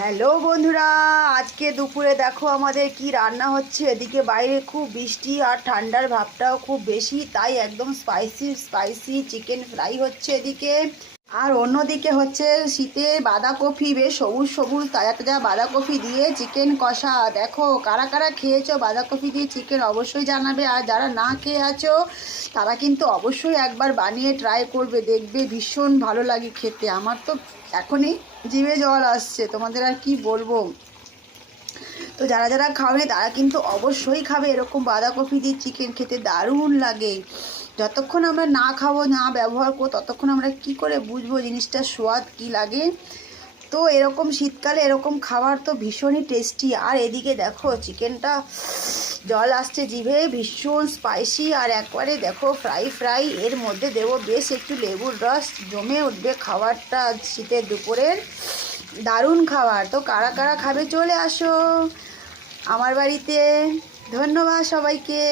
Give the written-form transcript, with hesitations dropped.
Hello বন্ধুরা, আজকে দুপুরে দেখো আমাদের কি রান্না হচ্ছে। এদিকে বাইরে খুব বৃষ্টি আর ঠান্ডার ভাবটাও খুব বেশি, তাই একদম স্পাইসি স্পাইসি চিকেন ফ্রাই হচ্ছে এদিকে। আর অন্যদিকে হচ্ছে শীতের বাঁধাকপি, বেশ সবুজ সবুজ তাজা তাজা বাঁধাকপি দিয়ে চিকেন কষা। দেখো কারা কারা খেয়েছো বাঁধাকপি দিয়ে চিকেন অবশ্যই জানাবে, আর যারা না খেয়ে আছো তারা কিন্তু অবশ্যই একবার বানিয়ে ট্রাই করবে, দেখবে ভীষণ ভালো লাগে খেতে। আমার তো এখনই জিভে জল আসছে, তোমাদের আর কি বলবো। তো যারা যারা খাবে তারা কিন্তু অবশ্যই খাবে, এরকম বাঁধাকপি দিয়ে চিকেন খেতে দারুণ লাগে। যতক্ষণ আমরা না খাবো না ব্যবহার করবো ততক্ষণ আমরা কি করে বুঝবো জিনিসটার স্বাদ কি লাগে। তো এরকম শীতকালে এরকম খাবার তো ভীষণই টেস্টি। আর এদিকে দেখো চিকেনটা জল আসছে জিভে, ভীষণ স্পাইসি আর একবারে দেখো ফ্রাই ফ্রাই। এর মধ্যে দেবো বেশ একটু লেবুর রস, জমে উঠবে খাবারটা শীতের দুপুরের দারুণ খাবার। তো কারা কারা খাবে চলে আসো আমার বাড়িতে। ধন্যবাদ সবাইকে।